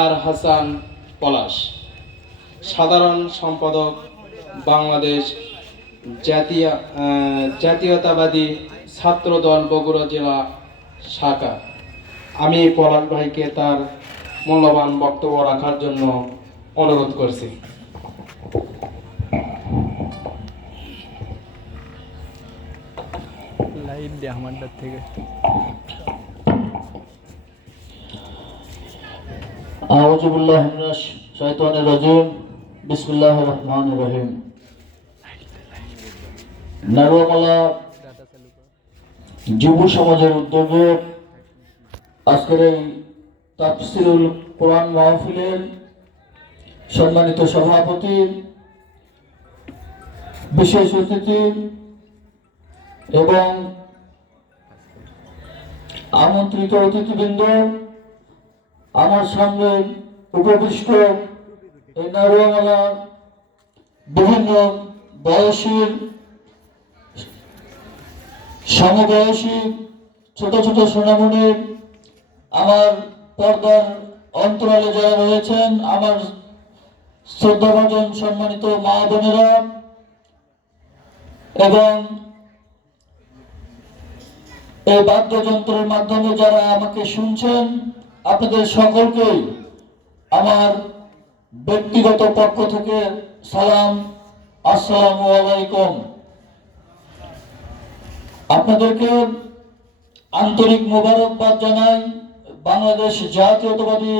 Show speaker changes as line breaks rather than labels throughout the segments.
আর হাসান পলাশ। সাধারণ সম্পাদক বাংলাদেশ জাতীয় জাতীয়তাবাদী ছাত্র দল বগুড়া জেলা শাখা। আমি পলাশ ভাইকে তার মূল্যবান বক্তব্য রাখার জন্য অনুরোধ করছি।
লাইট দে আমারটার থেকে।
আউজুবুল্লাহ শৈতান রাজিম। বিসমুল্লাহ রহমান রহিম। নারুয়ামালা যুব সমাজের উদ্যোগে আজকের এই তাফসিরুল কোরআন মাহফিলের সম্মানিত সভাপতি, বিশেষ অতিথি এবং আমন্ত্রিত অতিথিবৃন্দ আমার সামনে উপবিষ্ট এই নারুয়ামালার বিভিন্ন বয়সীর, সমবয়সী, ছোট ছোট সোনামণি আমার পর্দার অন্তরালে যারা রয়েছেন, আমার শ্রদ্ধাভাজন সম্মানিত মা বোনেরা এবং এই বাদ্যযন্ত্রের মাধ্যমে যারা আমাকে শুনছেন আপনাদের সকলকেই আমার ব্যক্তিগত পক্ষ থেকে সালাম, আসসালামু আলাইকুম। আপনাদেরকে আন্তরিক মোবারকবাদ জানাই বাংলাদেশ জাতীয়তাবাদী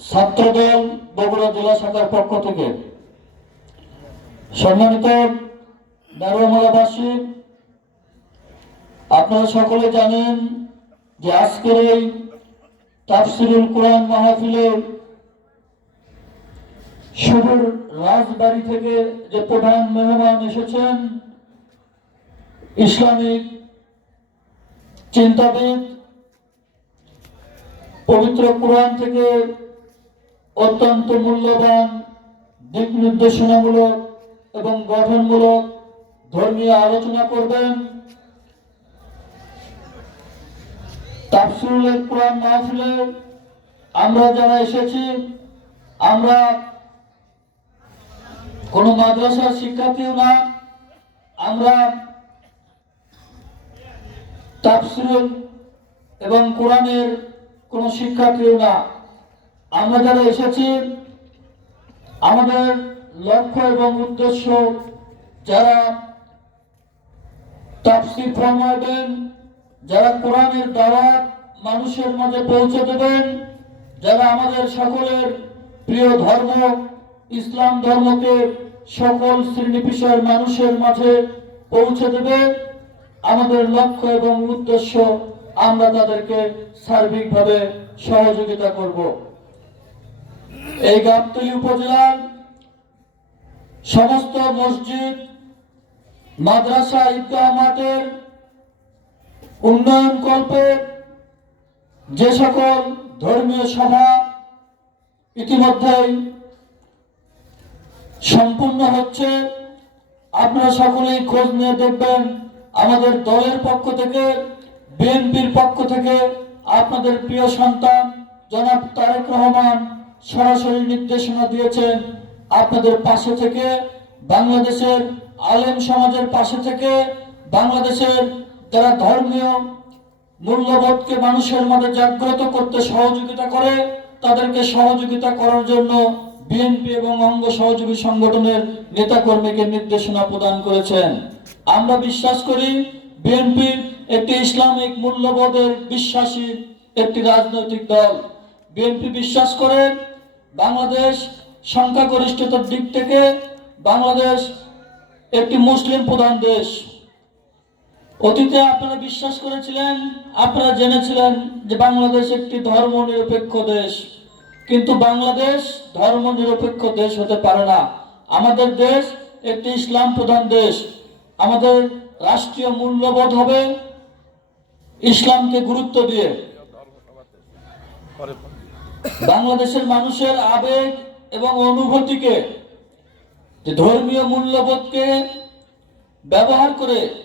ছাত্রদল বগুড়া জেলা শাখার পক্ষ থেকে। সম্মানিত দারুমালাবাসী আপনারা সকলে জানেন যে আজকের এই তাফসিরুল কোরআন মাহফিলের শুভর রাজবাড়ি থেকে যে প্রধান মেহমান এসেছেন, ইসলামিক চিন্তাবিদ, পবিত্র কোরআন থেকে অত্যন্ত মূল্যবান, দিক নির্দেশনামূলক এবং গঠনমূলক ধর্মীয় আলোচনা করবেন। তাফসিরুল কোরআন মাহফিলে আমরা যারা এসেছি, আমরা কোনো মাদ্রাসার শিক্ষার্থীও না, আমরা তাফসিরুল এবং কোরআনের কোনো শিক্ষার্থীও না। আমরা যারা এসেছি, আমাদের লক্ষ্য এবং উদ্দেশ্য যারা তাফসির ফরমাবেন যারা কোরআনের দাওয়াত মানুষের মাঝে পৌঁছে দেবেন যারা আমাদের সকলের প্রিয় ধর্ম, ইসলাম ধর্মকে সকল শ্রেণি পেশার মানুষের মাঝে পৌঁছে দেবে আমাদের লক্ষ্য এবং উদ্দেশ্য আমরা তাদেরকে সার্বিকভাবে সহযোগিতা করব। এই গাবতলী উপজেলার সমস্ত মসজিদ, মাদ্রাসা, ঈদগাহ মাঠের উন্নয়ন কল্পে যে সকল ধর্মীয় সভা ইতিমধ্যেই সম্পূর্ণ হচ্ছে, আপনারা সকলেই খোঁজ নিয়ে দেখবেন আমাদের দলের পক্ষ থেকে, বিএনপির পক্ষ থেকে আপনাদের প্রিয় সন্তান জনাব তারেক রহমান সরাসরি নির্দেশনা দিয়েছেন, আপনাদের পাশে থেকে, বাংলাদেশের আলেম সমাজের পাশে থেকে, বাংলাদেশের যারা ধর্মীয় মূল্যবোধকে মানুষের মধ্যে জাগ্রত করতে সহযোগিতা করে, তাদেরকে সহযোগিতা করার জন্য বিএনপি এবং অঙ্গ সহযোগী সংগঠনের নেতাকর্মীকে নির্দেশনা প্রদান করেছেন। আমরা বিশ্বাস করি, বিএনপি একটি ইসলামিক মূল্যবোধের বিশ্বাসী একটি রাজনৈতিক দল। বিএনপি বিশ্বাস করে, বাংলাদেশ সংখ্যাগরিষ্ঠতার দিক থেকে বাংলাদেশ একটি মুসলিম প্রধান দেশ। অতীতে আপনারা বিশ্বাস করেছিলেন, আপনারা জেনেছিলেন যে বাংলাদেশ একটি ধর্ম নিরপেক্ষ দেশ। কিন্তু বাংলাদেশ ধর্ম নিরপেক্ষ দেশ হতে পারে না। আমাদের দেশ একটি ইসলাম প্রধান দেশ। আমাদের রাষ্ট্রীয় মূল্যবোধ হবে ইসলামকে গুরুত্ব দিয়ে। বাংলাদেশের মানুষের আবেগ এবং অনুভূতিকে ধর্মীয় মূল্যবোধকে ব্যবহার করে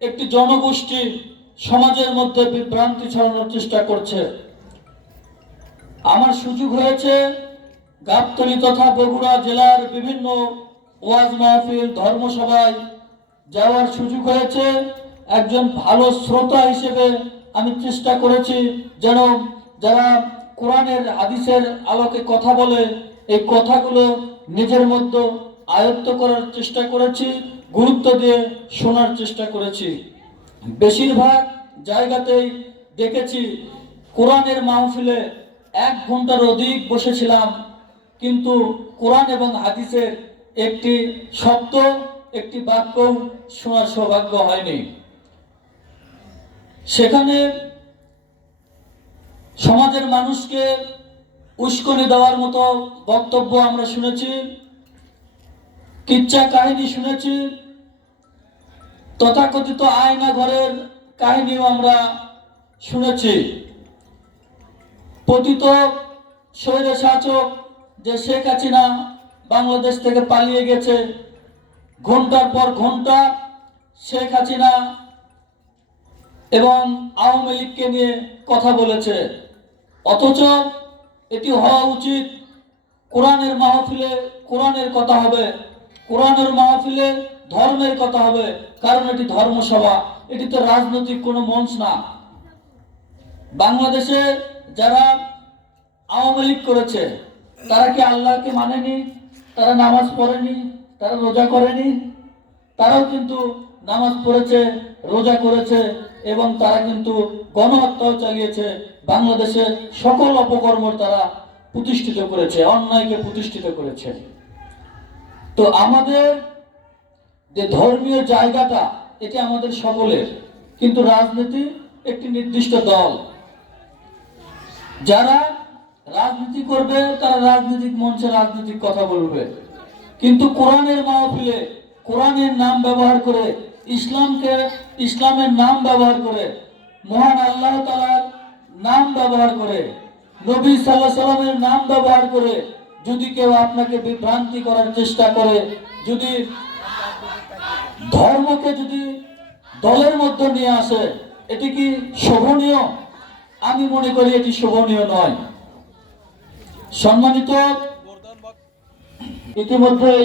একটি জনগোষ্ঠী সমাজের মধ্যে বিভ্রান্তি ছড়ানোর চেষ্টা করছে। আমার সুযোগ হয়েছে গাবতলী তথা বগুড়া জেলার বিভিন্ন ওয়াজ মাহফিল, ধর্মসভায় যাওয়ার সুযোগ হয়েছে। একজন ভালো শ্রোতা হিসেবে আমি চেষ্টা করেছি যেন যারা কোরআনের হাদিসের আলোকে কথা বলে, এই কথাগুলো নিজের মধ্যে আয়ত্ত করার চেষ্টা করেছি, গুরুত্ব দিয়ে শোনার চেষ্টা করেছি। বেশিরভাগ জায়গাতেই দেখেছি, কোরআনের মাহফিলে এক ঘণ্টার অধিক বসেছিলাম, কিন্তু কোরআন এবং হাদিসের একটি শব্দ, একটি বাক্য শোনার সৌভাগ্য হয়নি। সেখানে সমাজের মানুষকে উস্কনি দেওয়ার মতো বক্তব্য আমরা শুনেছি। কিচ্ছা কাহিনী শুনেছি। তথাকথিত আয়না ঘরের কাহিনীও আমরা শুনেছি। পতিত স্বৈর শাসক যে শেখ হাসিনা বাংলাদেশ থেকে পালিয়ে গেছে, ঘণ্টার পর ঘণ্টা শেখ হাসিনা এবং আওয়ামী লীগকে নিয়ে কথা বলেছে। অথচ এটি হওয়া উচিত। কোরআনের মাহফিলে কোরআনের কথা হবে। কোরআনের মাহফিলে ধর্মের কথা হবে, কারণ এটি ধর্মসভা, এটি তো রাজনৈতিক কোনো মঞ্চ না। বাংলাদেশে যারা আওয়ামী লীগ করেছে, তারা কি আল্লাহকে মানেনি? তারা নামাজ পড়েনি, তারা রোজা করেনি? তারাও কিন্তু নামাজ পড়েছে, রোজা করেছে, এবং তারা কিন্তু গণহত্যাও চালিয়েছে। বাংলাদেশে সকল অপকর্ম তারা প্রতিষ্ঠিত করেছে, অন্যায়কে প্রতিষ্ঠিত করেছে। তো আমাদের যে ধর্মীয় জায়গাটা, এটি আমাদের সকলের কিন্তু রাজনীতি একটি নির্দিষ্ট দল। যারা রাজনীতি করবে, তারা রাজনৈতিক মঞ্চে রাজনৈতিক কথা বলবে। কিন্তু কোরআনের মাহফিলে, কোরআনের নাম ব্যবহার করে, ইসলামকে, ইসলামের নাম ব্যবহার করে, মহান আল্লাহ তালার নাম ব্যবহার করে, নবী সাল্লাহ সাল্লামের নাম ব্যবহার করে যদি কেউ আপনাকে বিভ্রান্তি করার চেষ্টা করে, যদি ধর্মকে যদি দলের মধ্যে নিয়ে আসে, এটি কি শোভনীয়? আমি মনে করি এটি শোভনীয় নয়। সম্মানিত, ইতিমধ্যেই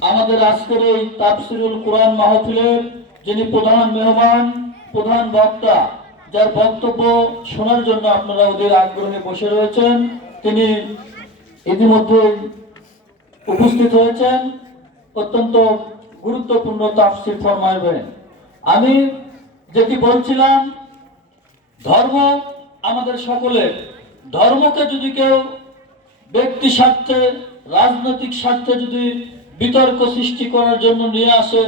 আমাদের আজকের এই তাফসিরুল কোরআন মাহফিলের যিনি প্রধান মেহমান, প্রধান বক্তা, যার বক্তব্য শোনার জন্য আপনারা ওদের আগ্রহে বসে রয়েছেন, তিনি ইতিমধ্যে উপস্থিত হয়েছেন অত্যন্ত গুরুত্বপূর্ণ তাফসির ফরমাইবেন আমি যেটি বলছিলাম, ধর্ম আমাদের সকলের। ধর্মকে যদি কেউ ব্যক্তি স্বার্থে, রাজনৈতিক স্বার্থে যদি বিতর্ক সৃষ্টি করার জন্য নিয়ে আসে